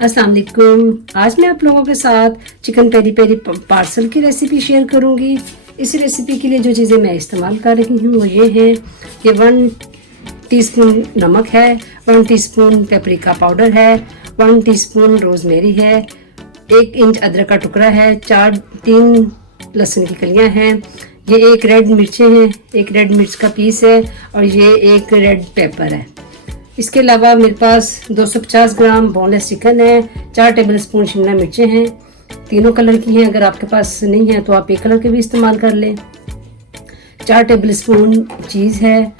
अस्सलाम वालेकुम। आज मैं आप लोगों के साथ चिकन पेरी पेरी पार्सल की रेसिपी शेयर करूंगी। इस रेसिपी के लिए जो चीज़ें मैं इस्तेमाल कर रही हूँ वो ये हैं। ये 1 टीस्पून नमक है, 1 टीस्पून पेपरिका पाउडर है, 1 टीस्पून रोजमेरी है, 1 इंच अदरक का टुकड़ा है, 3 लहसुन की कलियाँ हैं, ये 1 रेड मिर्चें हैं, 1 रेड मिर्च का पीस है और ये 1 रेड पेपर है। इसके अलावा मेरे पास 250 ग्राम बोनलेस चिकन है, 4 टेबलस्पून शिमला मिर्चें हैं, तीनों कलर की हैं। अगर आपके पास नहीं है तो आप एक कलर के भी इस्तेमाल कर लें। 4 टेबलस्पून चीज़ है,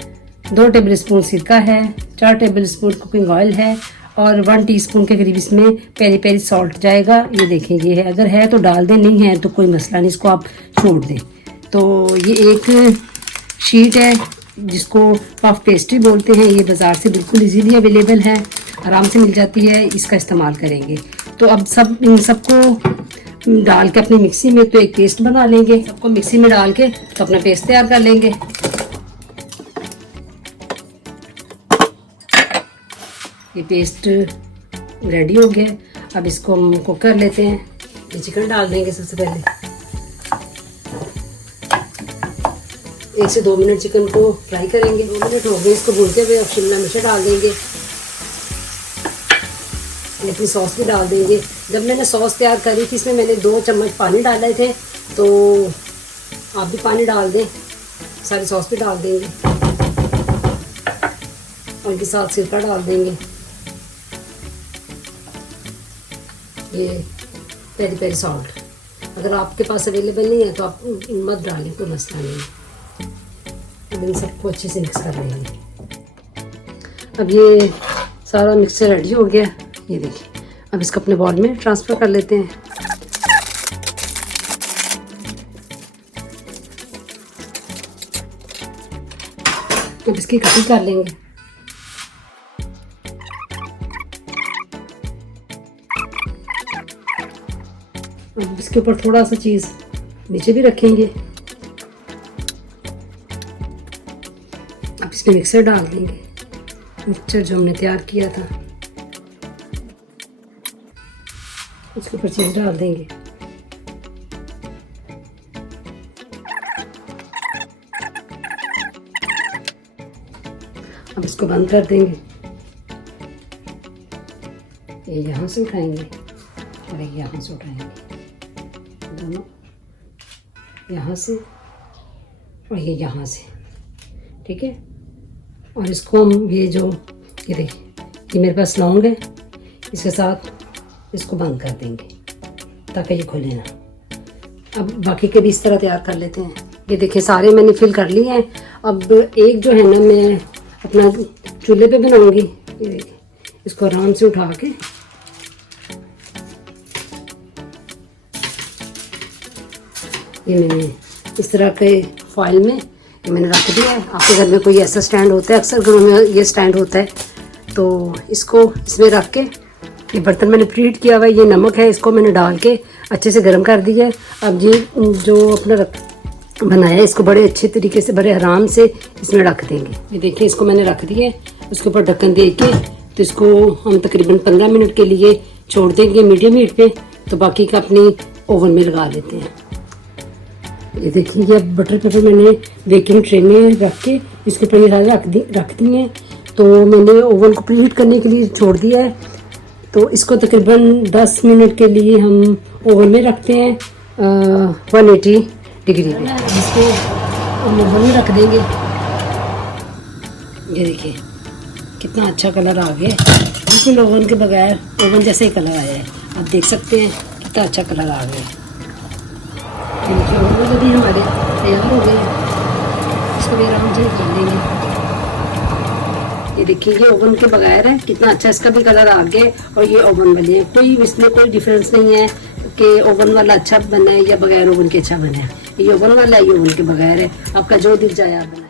2 टेबलस्पून सिरका है, 4 टेबलस्पून कुकिंग ऑयल है और 1 टीस्पून के करीब इसमें पेरी पेरी सॉल्ट जाएगा। ये देखें, ये है, अगर है तो डाल दें, नहीं है तो कोई मसला नहीं, इसको आप छोड़ दें। तो ये एक शीट है जिसको पफ पेस्ट्री बोलते हैं। ये बाज़ार से बिल्कुल इजीली अवेलेबल है, आराम से मिल जाती है, इसका इस्तेमाल करेंगे। तो अब इन सबको डाल के अपनी मिक्सी में तो एक पेस्ट बना लेंगे। सबको मिक्सी में डाल के तो अपना पेस्ट तैयार कर लेंगे। ये पेस्ट रेडी हो गया। अब इसको हम कुक कर लेते हैं। ये चिकन डाल देंगे सबसे पहले। 1 से 2 मिनट चिकन को फ्राई करेंगे। 2 मिनट हो गए इसको भूनते हुए। अब शिमला मिर्च डाल देंगे, अपनी सॉस भी डाल देंगे। जब मैंने सॉस तैयार करी थी इसमें मैंने 2 चम्मच पानी डाले थे, तो आप भी पानी डाल दें। सारी सॉस भी डाल देंगे और इनके साथ सिरका डाल देंगे। ये पेरी पेरी सॉल्ट अगर आपके पास अवेलेबल नहीं है तो आप मत डालें, कोई मसला नहीं है। अब इन सबको अच्छे से मिक्स कर लेंगे। अब ये सारा मिक्सचर रेडी हो गया, ये देखिए। अब इसको अपने बॉल में ट्रांसफ़र कर लेते हैं। अब इसकी कटिंग कर लेंगे। अब इसके ऊपर थोड़ा सा चीज़ नीचे भी रखेंगे। अब इसमें मिक्सर डाल देंगे, मिक्सचर जो हमने तैयार किया था उसके ऊपर चीज़ डाल देंगे। अब इसको बंद कर देंगे। ये यहाँ से उठाएंगे और ये यहाँ से उठाएंगे, दोनों यहाँ से और ये यहाँ से, ठीक है। और इसको हम ये देखिए, ये मेरे पास लौंग है, इसके साथ इसको बंद कर देंगे ताकि ये खुले ना। अब बाकी के भी इस तरह तैयार कर लेते हैं। ये देखिए सारे मैंने फिल कर लिए हैं। अब एक जो है ना मैं अपना चूल्हे पे बनाऊंगी। ये देखिए, इसको आराम से उठा के ये मैंने इस तरह के फॉइल में ये मैंने रख दिया है। आपके घर में कोई ऐसा स्टैंड होता है, अक्सर घरों में ये स्टैंड होता है, तो इसको इसमें रख के ये बर्तन मैंने प्रीहीट किया हुआ है। ये नमक है, इसको मैंने डाल के अच्छे से गर्म कर दिया है। अब ये जो अपना बनाया है इसको बड़े अच्छे तरीके से, बड़े आराम से इसमें रख देंगे। ये देखिए, इसको मैंने रख दिया है। उसके ऊपर ढक्कन दे के तो इसको हम तकरीबन 15 मिनट के लिए छोड़ देंगे मीडियम हीट पे। तो बाकी का अपनी ओवन में लगा लेते हैं। ये देखिए, ये बटर पेपर मैंने बेकिंग ट्रे में रख के इसके ऊपर ये सारे रख दिए। तो मैंने ओवन को प्रीहीट करने के लिए छोड़ दिया है। तो इसको तकरीबन 10 मिनट के लिए हम ओवन में रखते हैं 180 डिग्री में। इसको हम ओवन में रख देंगे। ये देखिए कितना अच्छा कलर आ गया, बिल्कुल ओवन के बगैर ओवन जैसे ही कलर आया है। आप देख सकते हैं कितना अच्छा कलर आ गया। ओवन भी हमारे तैयार हो गए, इसको भी आराम से कर लेंगे। ये देखिए, ये ओवन के बगैर है, कितना अच्छा इसका भी कलर आ गया। और ये ओवन वाले हैं, कोई इसमें कोई डिफरेंस नहीं है कि ओवन वाला अच्छा बना है या बगैर ओवन के अच्छा बना है। ये ओवन वाला है, ये ओवन के बगैर है। आपका जो दिल जाए आप बनाए।